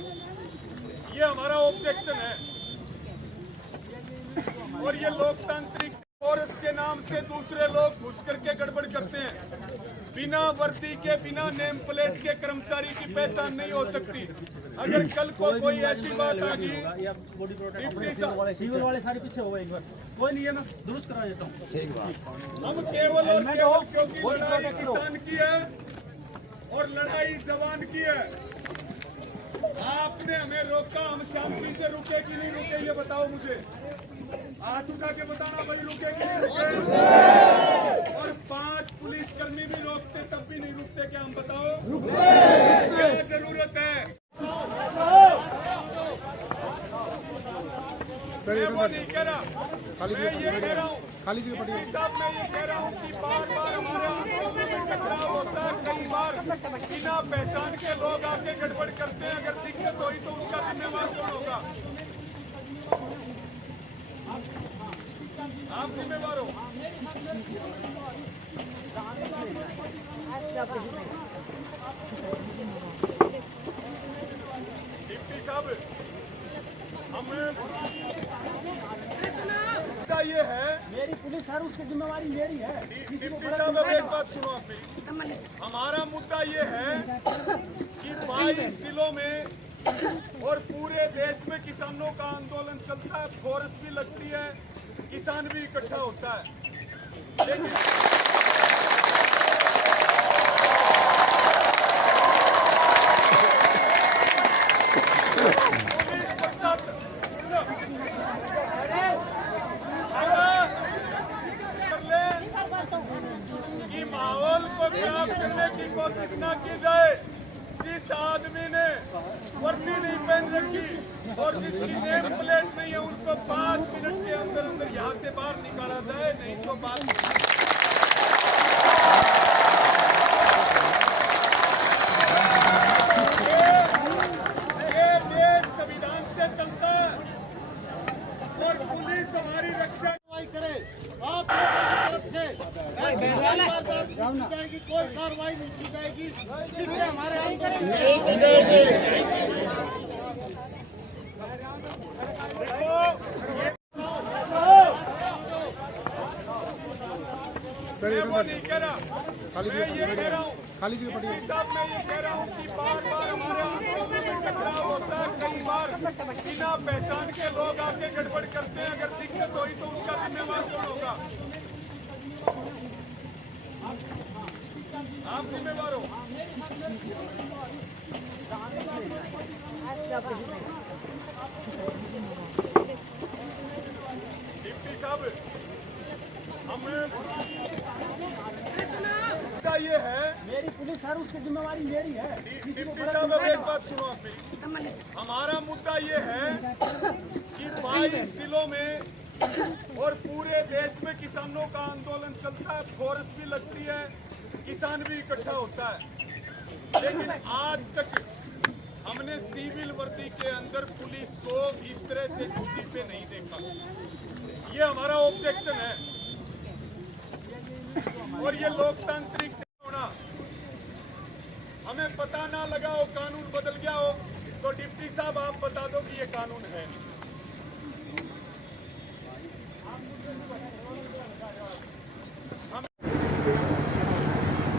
देगा। ये हमारा ऑब्जेक्शन है। और ये लोकतांत्रिक फोर्स के नाम से दूसरे लोग घुस करके गड़बड़ करते हैं। बिना वर्दी के, बिना नेम प्लेट के कर्मचारी की पहचान नहीं हो सकती। अगर कल को कोई ऐसी बात आ गई, सिविल वाले सारे पीछे हो गए, एक बार कोई नहीं है, मैं दुरुस्त करा देता हूँ। हम केवल और केवल क्योंकि लड़ाई किसान की है और लड़ाई जवान की है। आपने हमें रोका, हम शांति से रुके कि नहीं रुके ये बताओ मुझे। हाथ उठा के बताना भाई, रुके कि नहीं रुके। और 5 पुलिसकर्मी भी रोकते तब भी नहीं रुकते क्या? हम बताओ क्या जरूरत है? मैं वो नहीं कह रहा, मैं ये कह रहा हूँ साहब, मैं ये कह रहा हूँ कि बार बार हमारे आंदोलन में टकराव होता है। कई बार बिना पहचान के लोग आके गड़बड़ करते हैं। अगर दिक्कत हुई तो उसका जिम्मेवार कौन होगा? आप जिम्मेवार हो। डिप्टी साहब, हमें ये है, मेरी पुलिस सर, उसकी जिम्मेवारी मेरी है। डिप्टी साहब अब एक बात सुनो आप मेरी। हमारा मुद्दा ये है कि 22 जिलों में और पूरे देश में किसानों का आंदोलन चलता है, फोर्स भी लगती है, किसान भी इकट्ठा होता है। लेकिन कि माहौल को खराब करने की कोशिश न की जाए। जिस आदमी ने वर्दी नहीं पहन रखी और जिसकी नेम प्लेट नहीं है, उनको 5 मिनट के अंदर अंदर यहाँ से बाहर निकाला जाए, नहीं तो बात ये देश संविधान से चलता है और पुलिस हमारी रक्षा करे। आप लोगों की तरफ से जाएगी, कोई कार्रवाई नहीं की जाएगी जिससे हमारे मैं वो नहीं कह रहा, मैं ये कह रहा हूँ साहब, मैं ये कह रहा हूँ कि बार बार हमारे आंदोलन में टकराव होता है। कई बार बिना पहचान के लोग आके गड़बड़ करते हैं। अगर दिक्कत हुई तो उसका जिम्मेवार कौन होगा? आप जिम्मेवार हो। डिप्टी साहब, हमें ये है, मेरी पुलिस सर, उसकी जिम्मेवारी मेरी है। डिप्टी साहब अब एक बात सुनो आप मेरी। हमारा मुद्दा ये है कि 22 जिलों में और पूरे देश में किसानों का आंदोलन चलता है, फोर्स भी लगती है, किसान भी इकट्ठा होता है। लेकिन आज तक हमने सिविल वर्दी के अंदर पुलिस को इस तरह से ड्यूटी पे नहीं देखा। ये हमारा ऑब्जेक्शन है। और ये लोकतांत्रिक होना, हमें पता ना लगा हो, कानून बदल गया हो, तो डिप्टी साहब आप बता दो कि ये कानून है।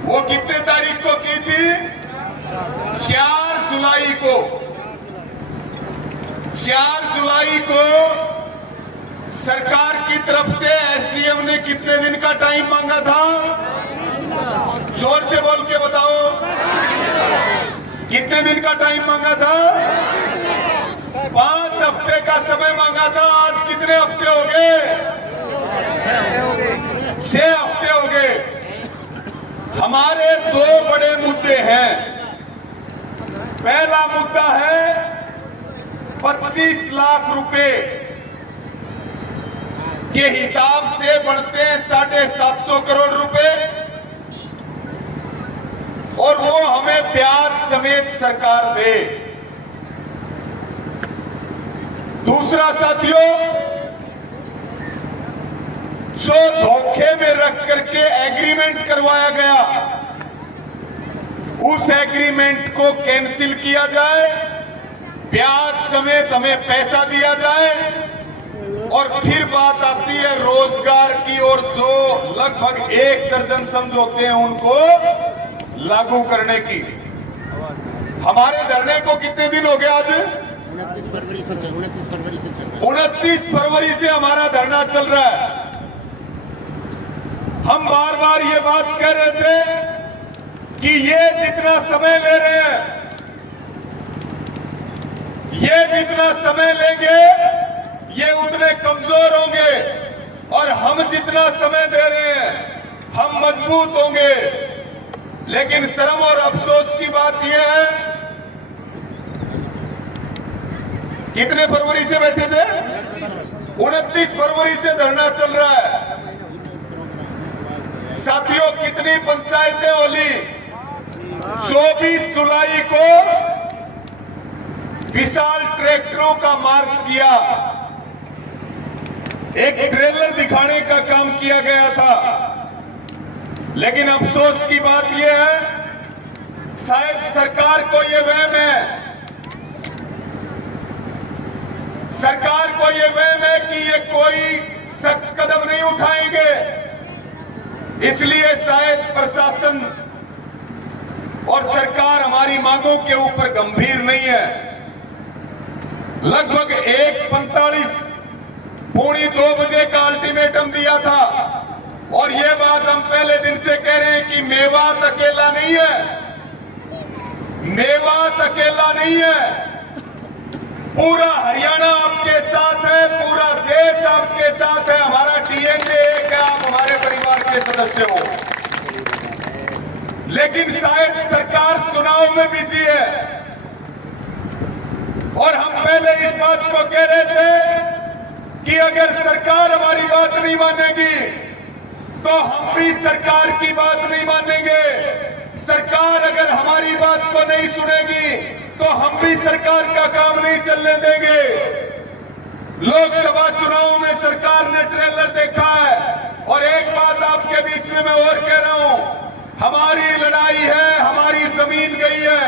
वो कितने तारीख को की थी? 4 जुलाई को। 4 जुलाई को सरकार की तरफ से एसडीएम ने कितने दिन का टाइम मांगा था? जोर से बोल के बताओ, कितने दिन का टाइम मांगा था? 5 हफ्ते का समय मांगा था। आज कितने हफ्ते हो गए? 6 हफ्ते हो गए। हमारे 2 बड़े मुद्दे हैं। पहला मुद्दा है 25 लाख रुपए के हिसाब से बढ़ते हैं 750 करोड़ रुपए, और वो हमें ब्याज समेत सरकार दे। दूसरा साथियों, जो धोखे में रख करके एग्रीमेंट करवाया गया, उस एग्रीमेंट को कैंसिल किया जाए ब्याज समेत हमें पैसा दिया जाए और फिर बात आती है रोजगार की और जो लगभग 1 दर्जन समझौते हैं उनको लागू करने की। हमारे धरने को कितने दिन हो गए? आज 29 फरवरी से चल 29 फरवरी से हमारा धरना चल रहा है। हम बार बार ये बात कह रहे थे कि ये जितना समय ले रहे हैं, ये जितना समय लेंगे ये उतने कमजोर होंगे और हम जितना समय दे रहे हैं हम मजबूत होंगे। लेकिन शर्म और अफसोस की बात यह है, कितने फरवरी से बैठे थे? 29 फरवरी से धरना चल रहा है। साथियों, कितनी पंचायतें होली? 24 जुलाई को विशाल ट्रैक्टरों का मार्च किया, एक ट्रेलर दिखाने का काम किया गया था। लेकिन अफसोस की बात यह है, शायद सरकार को यह वहम है, सरकार को यह वहम है कि ये कोई सख्त कदम नहीं उठाएंगे, इसलिए शायद प्रशासन और सरकार हमारी मांगों के ऊपर गंभीर नहीं है। लगभग 1:45 पौनी 2 बजे का अल्टीमेटम दिया था और ये बात हम पहले दिन से कह रहे हैं कि मेवात अकेला नहीं है, मेवात अकेला नहीं है, पूरा हरियाणा आपके साथ है, पूरा देश आपके साथ है। हमारा डीएनए है कि आप हमारे परिवार के सदस्य हो। लेकिन शायद सरकार चुनाव में बिजी है और हम पहले इस बात को कह रहे थे कि अगर सरकार हमारी बात नहीं मानेगी तो हम भी सरकार की बात नहीं मानेंगे। सरकार अगर हमारी बात को नहीं सुनेगी तो हम भी सरकार का काम नहीं चलने देंगे। लोकसभा चुनाव में सरकार ने ट्रेलर देखा है और एक बात आपके बीच में मैं और कह रहा हूं, हमारी लड़ाई है, हमारी जमीन गई है,